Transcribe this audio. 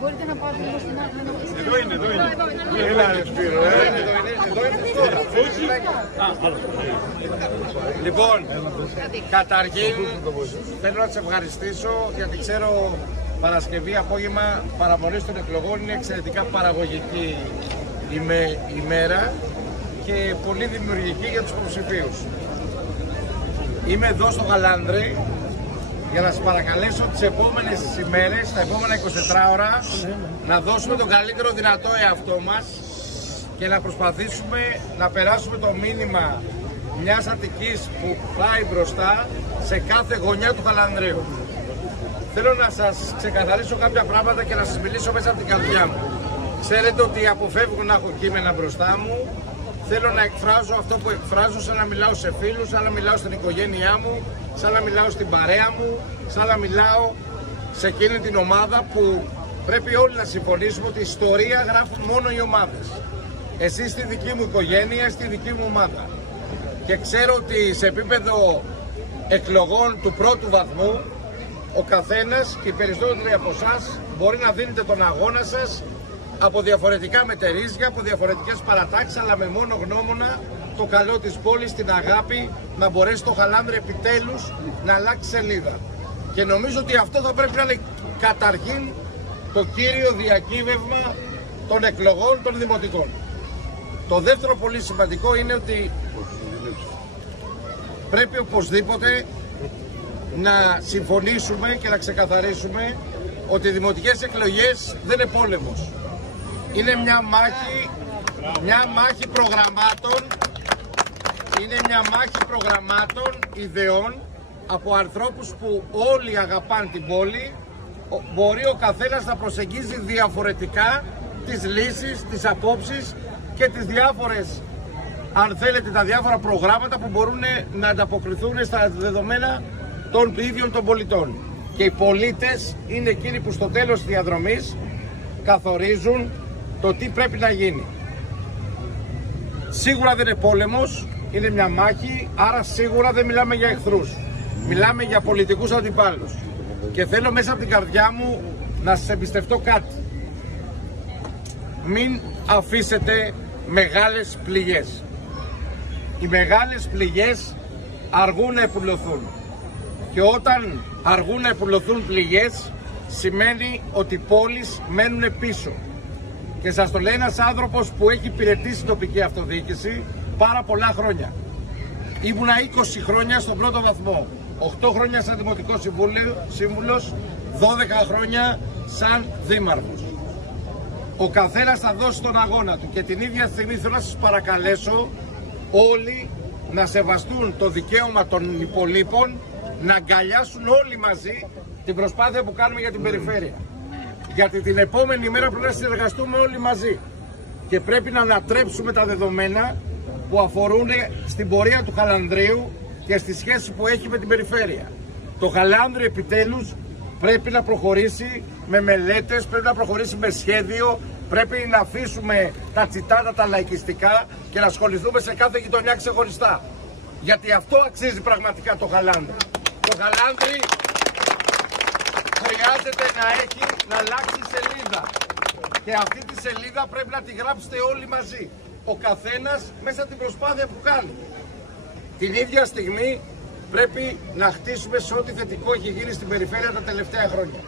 Μπορείτε να πάτε λίγο στην άκρη. Εδώ είναι. Έλα ρε Σπύρο, Λοιπόν, καταρχήν θέλω να σε ευχαριστήσω γιατί ξέρω Παρασκευή απόγευμα παραμονής των εκλογών είναι εξαιρετικά παραγωγική ημέρα και πολύ δημιουργική για τους υποψηφίους. Είμαι εδώ στο Γαλάνδρι για να σας παρακαλέσω τις επόμενες ημέρες, τα επόμενα 24 ώρα, να δώσουμε τον καλύτερο δυνατό εαυτό μας και να προσπαθήσουμε να περάσουμε το μήνυμα μιας Αττικής που πάει μπροστά σε κάθε γωνιά του Γαλανδρίου. Θέλω να σας ξεκαθαρίσω κάποια πράγματα και να σας μιλήσω μέσα από την καρδιά μου. Ξέρετε ότι αποφεύγω να έχω κείμενα μπροστά μου. Θέλω να εκφράζω αυτό που εκφράζω, σαν να μιλάω σε φίλους, σαν να μιλάω στην οικογένειά μου, σαν να μιλάω στην παρέα μου, σαν να μιλάω σε εκείνη την ομάδα που πρέπει όλοι να συμφωνήσουμε ότι η ιστορία γράφουν μόνο οι ομάδες. Εσείς στη δική μου οικογένεια, στη δική μου ομάδα. Και ξέρω ότι σε επίπεδο εκλογών του πρώτου βαθμού, ο καθένας και οι περισσότεροι από εσάς μπορεί να δίνετε τον αγώνα σας από διαφορετικά μετερίζια, από διαφορετικές παρατάξεις, αλλά με μόνο γνώμονα το καλό της πόλης, την αγάπη, να μπορέσει το Γαλάνδρι επιτέλους να αλλάξει σελίδα. Και νομίζω ότι αυτό θα πρέπει να είναι καταρχήν το κύριο διακύβευμα των εκλογών των δημοτικών. Το δεύτερο πολύ σημαντικό είναι ότι πρέπει οπωσδήποτε να συμφωνήσουμε και να ξεκαθαρίσουμε ότι οι δημοτικές εκλογές δεν είναι πόλεμος. Είναι μια μάχη προγραμμάτων, είναι μια μάχη προγραμμάτων, ιδεών από ανθρώπους που όλοι αγαπάνε την πόλη. Μπορεί ο καθένας να προσεγγίζει διαφορετικά τις λύσεις, τις απόψεις και τις διάφορες, αν θέλετε, τα διάφορα προγράμματα που μπορούν να ανταποκριθούν στα δεδομένα των ίδιων των πολιτών. Και οι πολίτες είναι εκείνοι που στο τέλος της διαδρομής καθορίζουν το τι πρέπει να γίνει. Σίγουρα δεν είναι πόλεμος, είναι μια μάχη, άρα σίγουρα δεν μιλάμε για εχθρούς. Μιλάμε για πολιτικούς αντιπάλους. Και θέλω μέσα από την καρδιά μου να σας εμπιστευτώ κάτι. Μην αφήσετε μεγάλες πληγές. Οι μεγάλες πληγές αργούν να επουλωθούν. Και όταν αργούν να επουλωθούν πληγές, σημαίνει ότι οι πόλεις μένουν πίσω. Και σας το λέει ένας άνθρωπος που έχει υπηρετήσει τοπική αυτοδιοίκηση πάρα πολλά χρόνια. Ήμουνα 20 χρόνια στον πρώτο βαθμό, 8 χρόνια σαν δημοτικό σύμβουλος, 12 χρόνια σαν δήμαρχος. Ο καθένας θα δώσει τον αγώνα του και την ίδια στιγμή θέλω να σας παρακαλέσω όλοι να σεβαστούν το δικαίωμα των υπολείπων να αγκαλιάσουν όλοι μαζί την προσπάθεια που κάνουμε για την περιφέρεια. Γιατί την επόμενη μέρα πρέπει να συνεργαστούμε όλοι μαζί και πρέπει να ανατρέψουμε τα δεδομένα που αφορούν στην πορεία του Γαλανδρίου και στη σχέση που έχει με την περιφέρεια. Το Γαλάνδρι επιτέλους πρέπει να προχωρήσει με μελέτες, πρέπει να προχωρήσει με σχέδιο, πρέπει να αφήσουμε τα τσιτάτα τα λαϊκιστικά και να ασχοληθούμε σε κάθε γειτονιά ξεχωριστά. Γιατί αυτό αξίζει πραγματικά το Γαλάνδρι. Το Γαλάνδρι χρειάζεται να αλλάξει σελίδα. Και αυτή τη σελίδα πρέπει να τη γράψετε όλοι μαζί. Ο καθένας μέσα από την προσπάθεια που κάνει. Την ίδια στιγμή πρέπει να χτίσουμε σε ό,τι θετικό έχει γίνει στην περιφέρεια τα τελευταία χρόνια.